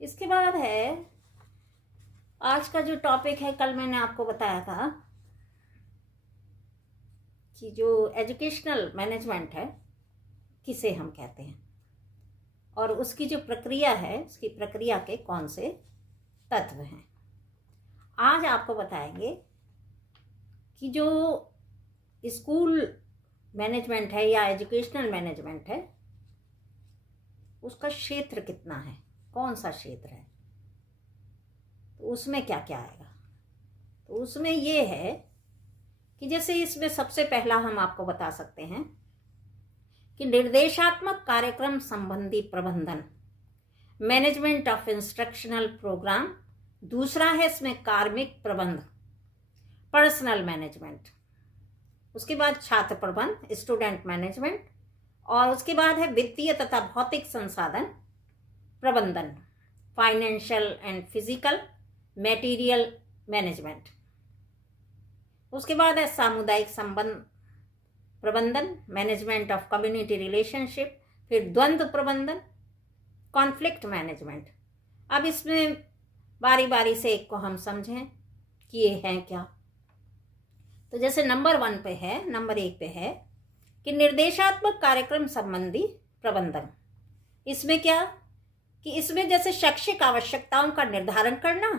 इसके बाद है आज का जो टॉपिक है, कल मैंने आपको बताया था कि जो एजुकेशनल मैनेजमेंट है किसे हम कहते हैं और उसकी जो प्रक्रिया है, उसकी प्रक्रिया के कौन से तत्व हैं। आज आपको बताएंगे कि जो स्कूल मैनेजमेंट है या एजुकेशनल मैनेजमेंट है उसका क्षेत्र कितना है, कौन सा क्षेत्र है, तो उसमें क्या क्या आएगा। तो उसमें ये है कि जैसे इसमें सबसे पहला हम आपको बता सकते हैं कि निर्देशात्मक कार्यक्रम संबंधी प्रबंधन, मैनेजमेंट ऑफ इंस्ट्रक्शनल प्रोग्राम। दूसरा है इसमें कार्मिक प्रबंध, पर्सनल मैनेजमेंट। उसके बाद छात्र प्रबंध, स्टूडेंट मैनेजमेंट। और उसके बाद है वित्तीय तथा भौतिक संसाधन प्रबंधन, financial and physical material management. उसके बाद है सामुदायिक संबंध प्रबंधन, मैनेजमेंट ऑफ कम्युनिटी रिलेशनशिप। फिर द्वंद्व प्रबंधन, कॉन्फ्लिक्ट मैनेजमेंट। अब इसमें बारी बारी से एक को हम समझें कि ये है क्या। तो जैसे नंबर 1 पे है, नंबर 1 पे है कि निर्देशात्मक कार्यक्रम संबंधी प्रबंधन। इसमें क्या कि इसमें जैसे शैक्षिक आवश्यकताओं का निर्धारण करना,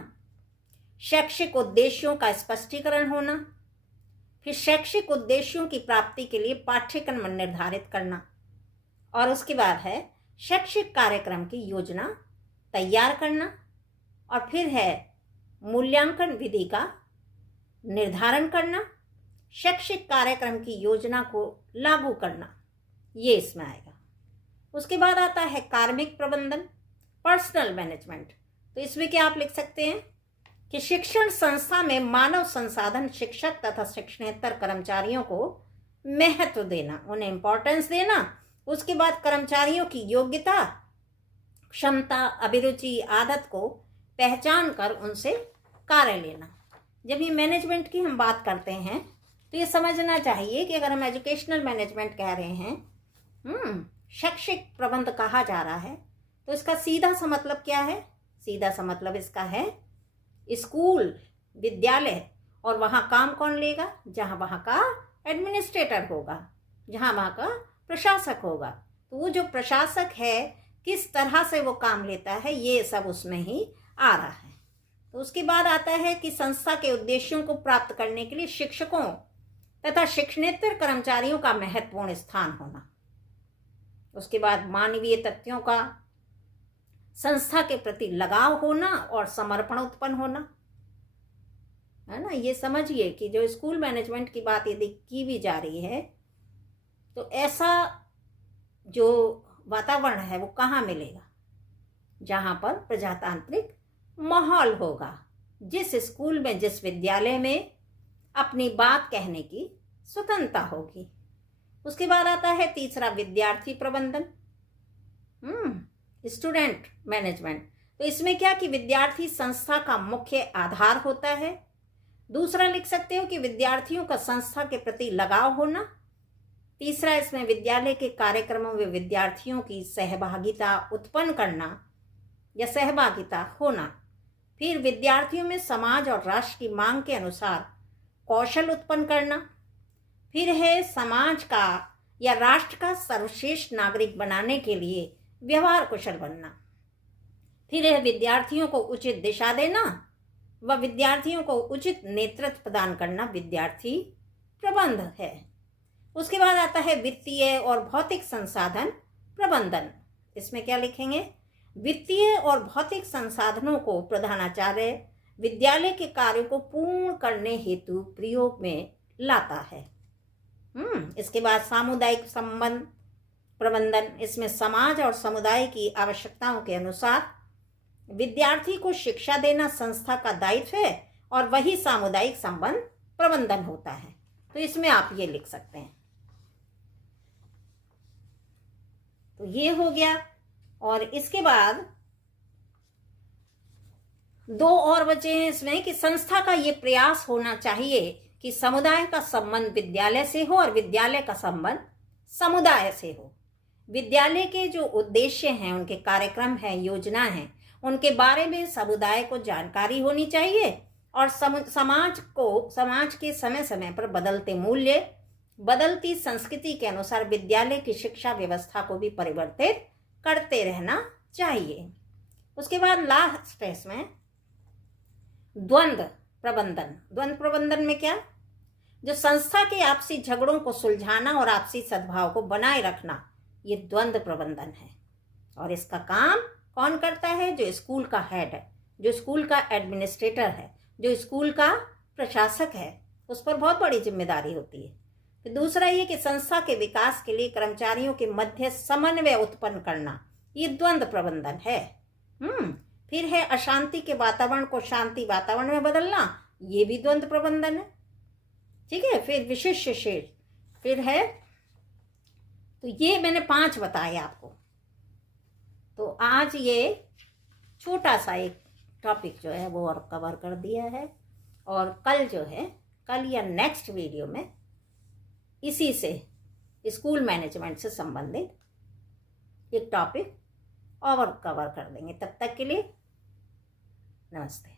शैक्षिक उद्देश्यों का स्पष्टीकरण होना, फिर शैक्षिक उद्देश्यों की प्राप्ति के लिए पाठ्यक्रम निर्धारित करना, और उसके बाद है शैक्षिक कार्यक्रम की योजना तैयार करना, और फिर है मूल्यांकन विधि का निर्धारण करना, शैक्षिक कार्यक्रम की योजना को लागू करना, ये इसमें आएगा। उसके बाद आता है कार्मिक प्रबंधन, पर्सनल मैनेजमेंट। तो इसमें क्या आप लिख सकते हैं कि शिक्षण संस्था में मानव संसाधन शिक्षक तथा शिक्षणेतर कर्मचारियों को महत्व देना, उन्हें इंपॉर्टेंस देना। उसके बाद कर्मचारियों की योग्यता, क्षमता, अभिरुचि, आदत को पहचान कर उनसे कार्य लेना। जब ये मैनेजमेंट की हम बात करते हैं तो ये समझना चाहिए कि अगर हम एजुकेशनल मैनेजमेंट कह रहे हैं, शैक्षिक प्रबंध कहा जा रहा है, तो इसका सीधा सा मतलब क्या है? सीधा सा मतलब इसका है स्कूल, विद्यालय, और वहाँ काम कौन लेगा? जहाँ वहाँ का एडमिनिस्ट्रेटर होगा, जहाँ वहाँ का प्रशासक होगा। तो वो जो प्रशासक है किस तरह से वो काम लेता है, ये सब उसमें ही आ रहा है। तो उसके बाद आता है कि संस्था के उद्देश्यों को प्राप्त करने के लिए शिक्षकों तथा शिक्षणेतर कर्मचारियों का महत्वपूर्ण स्थान होना। उसके बाद मानवीय तथ्यों का संस्था के प्रति लगाव होना और समर्पण उत्पन्न होना, है ना। ये समझिए कि जो स्कूल मैनेजमेंट की बात यदि की भी जा रही है तो ऐसा जो वातावरण है वो कहाँ मिलेगा? जहाँ पर प्रजातांत्रिक माहौल होगा, जिस स्कूल में, जिस विद्यालय में अपनी बात कहने की स्वतंत्रता होगी। उसके बाद आता है तीसरा विद्यार्थी प्रबंधन, स्टूडेंट मैनेजमेंट। तो इसमें क्या कि विद्यार्थी संस्था का मुख्य आधार होता है। दूसरा लिख सकते हो कि विद्यार्थियों का संस्था के प्रति लगाव होना। तीसरा इसमें विद्यालय के कार्यक्रमों में विद्यार्थियों की सहभागिता उत्पन्न करना या सहभागिता होना। फिर विद्यार्थियों में समाज और राष्ट्र की मांग के अनुसार कौशल उत्पन्न करना। फिर है समाज का या राष्ट्र का सर्वश्रेष्ठ नागरिक बनाने के लिए व्यवहार कुशल बनना। फिर है विद्यार्थियों को उचित दिशा देना व विद्यार्थियों को उचित नेतृत्व प्रदान करना, विद्यार्थी प्रबंध है। उसके बाद आता है वित्तीय और भौतिक संसाधन प्रबंधन। इसमें क्या लिखेंगे? वित्तीय और भौतिक संसाधनों को प्रधानाचार्य विद्यालय के कार्यों को पूर्ण करने हेतु प्रयोग में लाता है। इसके बाद सामुदायिक संबंध प्रबंधन। इसमें समाज और समुदाय की आवश्यकताओं के अनुसार विद्यार्थी को शिक्षा देना संस्था का दायित्व है और वही सामुदायिक संबंध प्रबंधन होता है। तो इसमें आप ये लिख सकते हैं। तो ये हो गया। और इसके बाद 2 और बचे हैं इसमें कि संस्था का ये प्रयास होना चाहिए कि समुदाय का संबंध विद्यालय से हो और विद्यालय का संबंध समुदाय से हो। विद्यालय के जो उद्देश्य हैं, उनके कार्यक्रम हैं, योजना हैं, उनके बारे में समुदाय को जानकारी होनी चाहिए और समाज के समय समय पर बदलते मूल्य, बदलती संस्कृति के अनुसार विद्यालय की शिक्षा व्यवस्था को भी परिवर्तित करते रहना चाहिए। उसके बाद लास्ट है इसमें द्वंद्व प्रबंधन। द्वंद्व प्रबंधन में क्या, जो संस्था के आपसी झगड़ों को सुलझाना और आपसी सद्भाव को बनाए रखना, ये द्वंद्व प्रबंधन है। और इसका काम कौन करता है? जो स्कूल का हेड है, जो स्कूल का एडमिनिस्ट्रेटर है, जो स्कूल का प्रशासक है, उस पर बहुत बड़ी जिम्मेदारी होती है। फिर दूसरा ये कि संस्था के विकास के लिए कर्मचारियों के मध्य समन्वय उत्पन्न करना, ये द्वंद्व प्रबंधन है। फिर है अशांति के वातावरण को शांति वातावरण में बदलना, ये भी द्वंद्व प्रबंधन है। ठीक है। फिर विशिष्ट शेष फिर है, तो ये मैंने 5 बताए आपको। तो आज ये छोटा सा एक टॉपिक जो है वो और कवर कर दिया है, और कल जो है, कल या नेक्स्ट वीडियो में इसी से स्कूल मैनेजमेंट से संबंधित एक टॉपिक और कवर कर देंगे। तब तक के लिए नमस्ते।